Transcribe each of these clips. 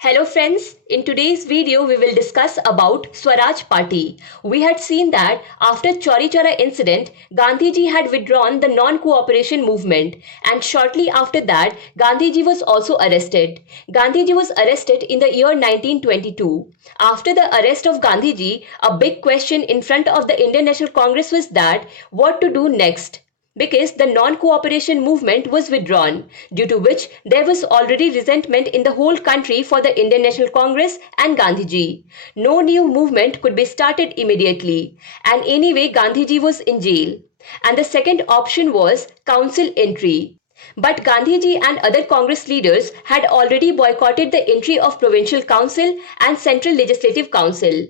Hello friends, in today's video we will discuss about Swaraj Party. We had seen that after Chauri Chaura incident, Gandhiji had withdrawn the non-cooperation movement and shortly after that Gandhiji was also arrested. Gandhiji was arrested in the year 1922. After the arrest of Gandhiji, a big question in front of the Indian National Congress was that what to do next, because the non-cooperation movement was withdrawn, due to which there was already resentment in the whole country for the Indian National Congress and Gandhiji. No new movement could be started immediately, and anyway Gandhiji was in jail. And the second option was council entry. But Gandhiji and other Congress leaders had already boycotted the entry of Provincial Council and Central Legislative Council.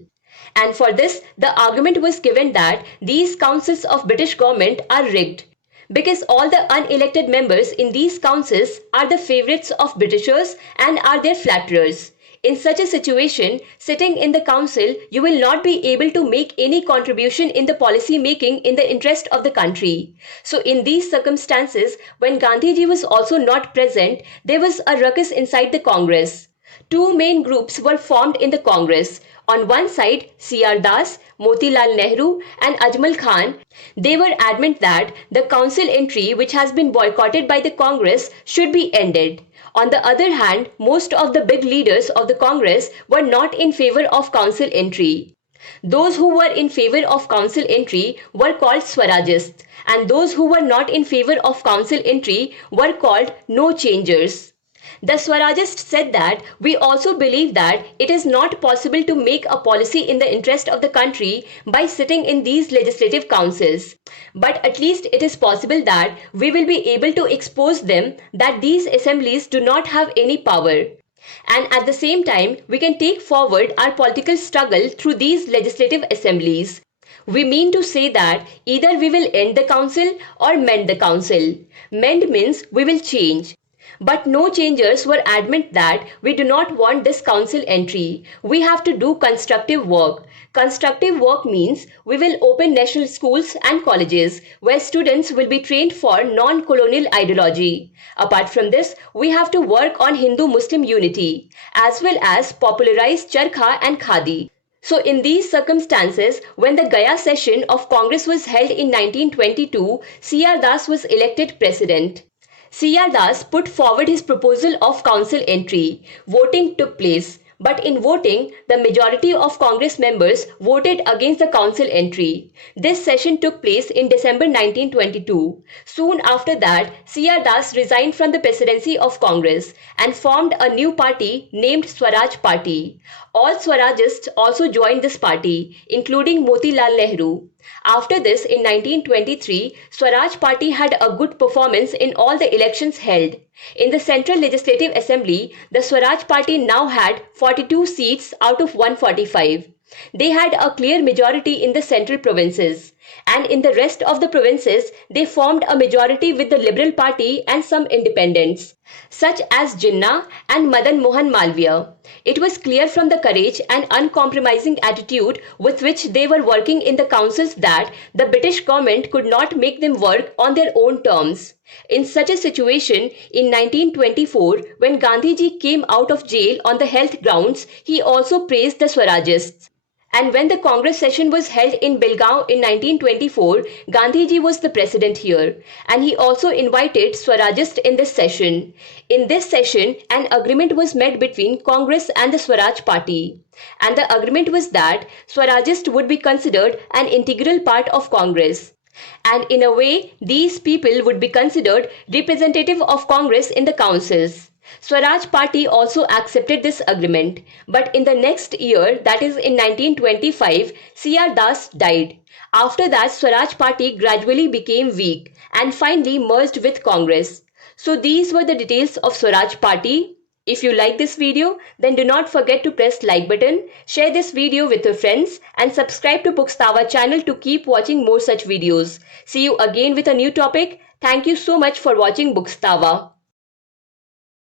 And for this, the argument was given that these councils of British government are rigged, because all the unelected members in these councils are the favorites of Britishers and are their flatterers. In such a situation, sitting in the council, you will not be able to make any contribution in the policy making in the interest of the country. So in these circumstances, when Gandhiji was also not present, there was a ruckus inside the Congress. Two main groups were formed in the Congress. On one side, C.R. Das, Motilal Nehru and Ajmal Khan, they were adamant that the council entry which has been boycotted by the Congress should be ended. On the other hand, most of the big leaders of the Congress were not in favor of council entry. Those who were in favor of council entry were called Swarajists, and those who were not in favor of council entry were called no changers. The Swarajists said that we also believe that it is not possible to make a policy in the interest of the country by sitting in these legislative councils. But at least it is possible that we will be able to expose them that these assemblies do not have any power. And at the same time, we can take forward our political struggle through these legislative assemblies. We mean to say that either we will end the council or mend the council. Mend means we will change. But no changers were adamant that we do not want this council entry. We have to do constructive work. Constructive work means we will open national schools and colleges where students will be trained for non-colonial ideology. Apart from this, we have to work on Hindu-Muslim unity as well as popularize charkha and khadi. So in these circumstances, when the Gaya session of Congress was held in 1922, C.R. Das was elected president. C.R. Das put forward his proposal of council entry. Voting took place, but in voting, the majority of Congress members voted against the council entry. This session took place in December 1922. Soon after that, C.R. Das resigned from the presidency of Congress and formed a new party named Swaraj Party. All Swarajists also joined this party, including Motilal Nehru. After this, in 1923, Swaraj Party had a good performance in all the elections held. In the Central Legislative Assembly, the Swaraj Party now had 42 seats out of 145. They had a clear majority in the central provinces, and in the rest of the provinces, they formed a majority with the Liberal Party and some independents, such as Jinnah and Madan Mohan Malviya. It was clear from the courage and uncompromising attitude with which they were working in the councils that the British government could not make them work on their own terms. In such a situation, in 1924, when Gandhiji came out of jail on the health grounds, he also praised the Swarajists. And when the Congress session was held in Belgaum in 1924, Gandhiji was the president here, and he also invited Swarajists in this session. In this session, an agreement was made between Congress and the Swaraj Party. And the agreement was that Swarajists would be considered an integral part of Congress. And in a way, these people would be considered representative of Congress in the councils. Swaraj Party also accepted this agreement, but in the next year, that is in 1925, C.R. Das died. After that, Swaraj Party gradually became weak and finally merged with Congress. So these were the details of Swaraj Party. If you like this video, then do not forget to press like button, share this video with your friends and subscribe to Bukstava channel to keep watching more such videos. See you again with a new topic. Thank you so much for watching Bukstava.